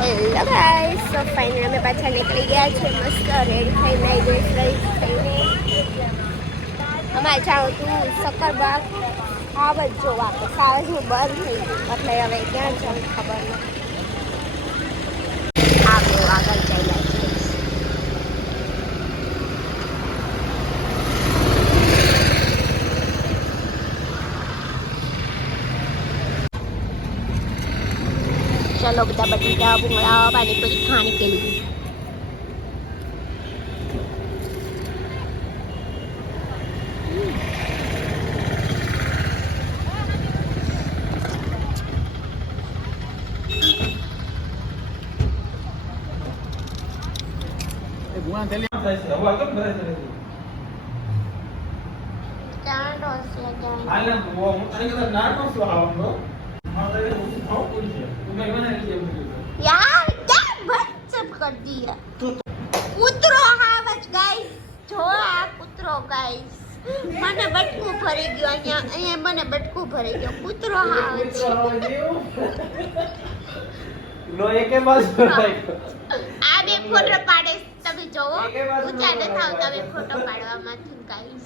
Hello guys તો final અમે પાછા નીકળી ગયા છે મસ્ત રેડ થઈને આવી ગઈ થઈને. અમારે જાઉં તું સક્કરબાગ આ જ જોવા. સાવજનું બંધ થઈ ગયું એટલે હવે ક્યાં જવું ખબર નથી. ચલો બધા બટેટા ભૂંગળા પાણીપુરી ખાને કે લીધી Jangan dong, jangan. Alam, gua mau tanya kita narkos lah, bro. यार क्या बच्चब कर दिया કૂતરો આવાજ ગાઈસ જો આ કૂતરો ગાઈસ મને બટકું ભરી ગયું અહીંયા અહીંયા મને બટકું ભરી ગયું કૂતરો આવે છે આ બે ફોટો પાડે તમે જોવો ઊંચા ન થાવ તમે ફોટો પાડવામાંથી गाइस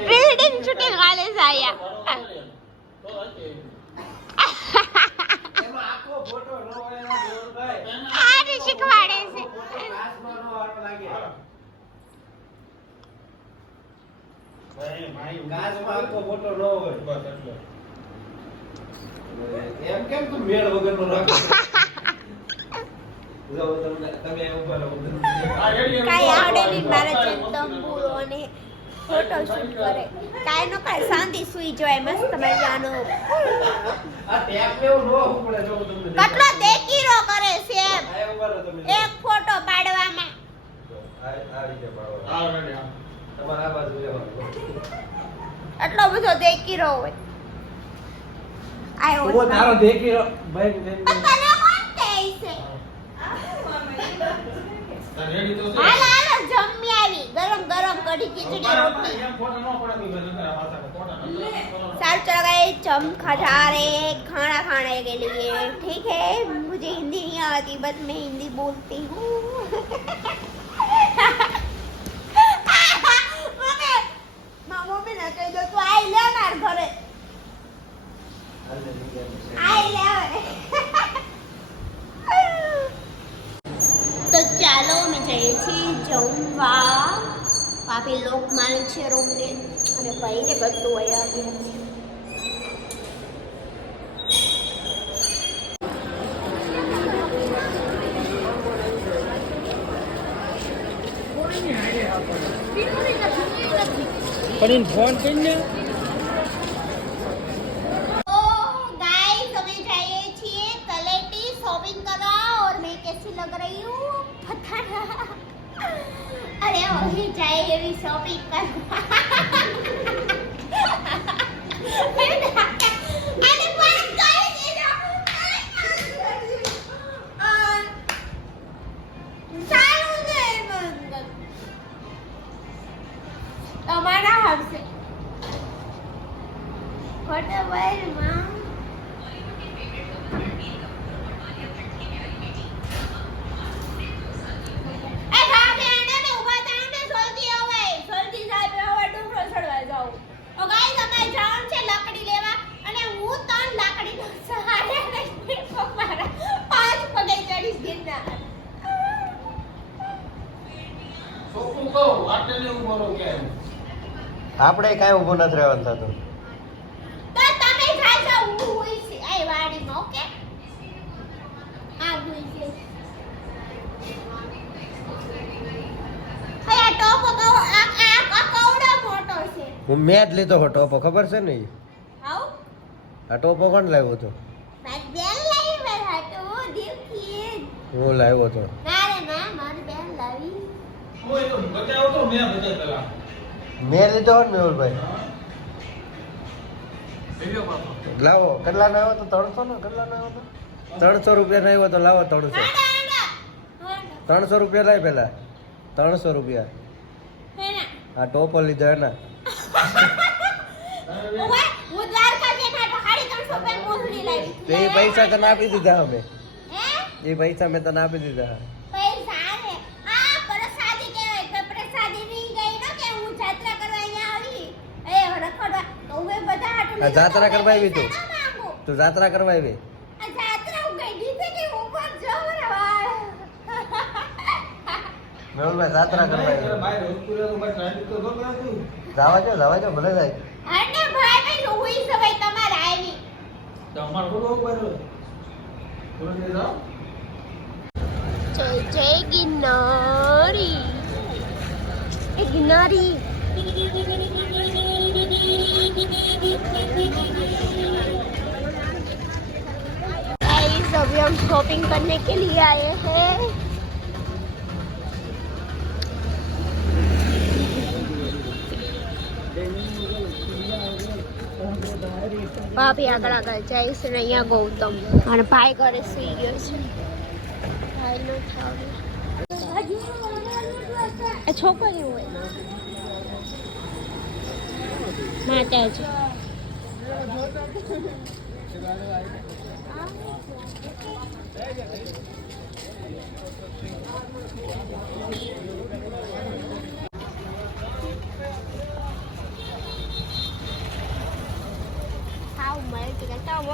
બે પ્રેડિંગ શૂટિંગ ગાલે છે આયા આને શીખવાડે છે. એમ કેમ તું મેળ વગરનો રાખો? જો તમને તમે ઊભા રહો કાંઈ આવડે નહીં મારા અને ફોટો શૂટ કરે. કાંઈ નો કાંઈ શાંતિ સુઈ જવાય મસ્ત મજાનો. આ ટેપ લેવું નો ઉપડે જો તમને કેટલો દેકીરો કરે છે એક ફોટો પાડવામાં. એટલો બધો દેકીરો હોય. આયો. ઓ તારો દેખી રહ્યો. ભાઈ તને કોણ કહે છે. ગરમ ગરમ કઢી ખીચડી રોટલી साल चल गए चम खा जा रहे खाना खाने के लिए ठीक है मुझे हिंदी नहीं आती बस मैं हिंदी बोलती हूँ પાપી લોક માને છે રૂમને અને ભાઈને બધું વયા આવ્યા છે પણ ફોન કરીને આપણે કાંઈ ઊભું નથી રહેવાનું થતું તો તમે જાજો હું હોય છે આ વાડીમાં ઓકે આ હોય છે અયા ટોપો કહો આ આ આ કવડો મોટો છે હું મેં જ લીધો હતો ટોપો ખબર છે ને આ ટોપો કોણ લાવ્યો હતો? હું લાવ્યો હતો. ના રે ના હું એ તો બચાવ્યો તો મેં બચાવ પેલા મેં લીધો હોય ને મેહુલભાઈ લાવો કેટલા નો આવ્યો તો? ત્રણસો નો કેટલા નો આવ્યો તો? ત્રણસો રૂપિયા નો આવ્યો તો લાવો ત્રણસો. ત્રણસો રૂપિયા લાય પેલા ત્રણસો રૂપિયા. આ ટોપો લીધો એના. તો એ પૈસા તને આપી દીધા અમે? એ પૈસા મેં તને આપી દીધા. જાત્રા કરવા આવી. તો. તું જાત્રા કરવા આવી? તો જોતો હતું. જવા જો જવા જો ભલે જાય અને ભાઈ ભાઈ હુઈ સવાય તમારે આવી તો અમારે થોડું ઉપર હોય. થોડું દે જાઓ. જય જય ગિરનારી એ ગિરનારી गाइस अभी हम शॉपिंग करने के लिए आए हैं ભાભી આગળ આગળ જાય છે ને અહીંયા ગૌતમ અને ભાઈ ઘરે સુઈ ગયો છે ભાઈ નો થાવ આ છોકરી હોય માતાજી ખાવ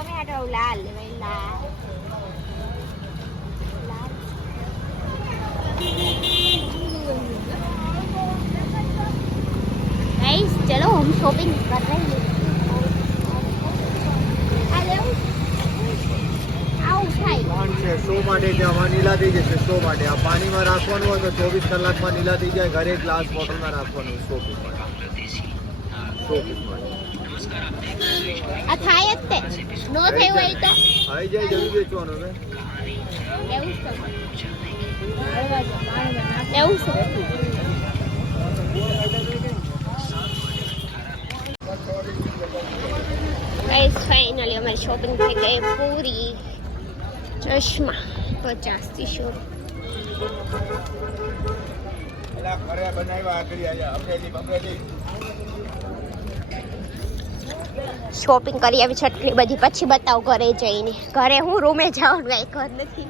છે કે તો મમ્મી હાટો લાલ લેવાય લાલ લાલ गाइस चलो हम शॉपिंग कर रहे हैं हेलो आओ भाई પાણી છે શો માટે છે આમાં નીલા થઈ જશે શો માટે આ પાણીમાં રાખવાનું હોય તો ચોવીસ કલાકમાં નીલા થઈ જાય ઘરે ગ્લાસ બોટલમાં રાખવાનું શો પીસ માટે શો પીસ માટે આ થાય જ તે નો થયું હોય તો આવી જાય જલ્દી વેચવાનું હવે એવું છે એવું છે ગાઈસ ફાઇનલી અમારી શોપિંગ થઈ ગઈ પૂરી ચશ્મા પચાસથી શરૂ પેલા ઘરે બનાવ્યા આખરી આયા અમરેલી બમરેલી શોપિંગ કરી આવી છે એટલી બધી પછી બતાવ ઘરે જઈને ઘરે હું રૂમે જાઉં કઈ ઘર નથી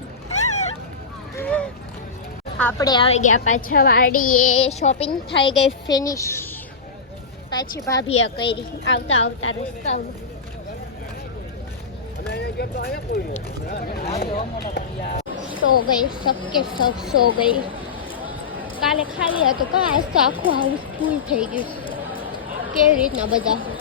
આપણે આવી ગયા પાછા વાડીએ શોપિંગ થઈ ગઈ ફિનિશ પાછી ભાભીએ કરી આવતા આવતા રસ્તામાં સો ગઈ સબકે સબ સો ગઈ કાલે ખાલી હતું કાં આજ તો આખું હાઉસ ફૂલ થઈ ગયું કેવી રીતના બધા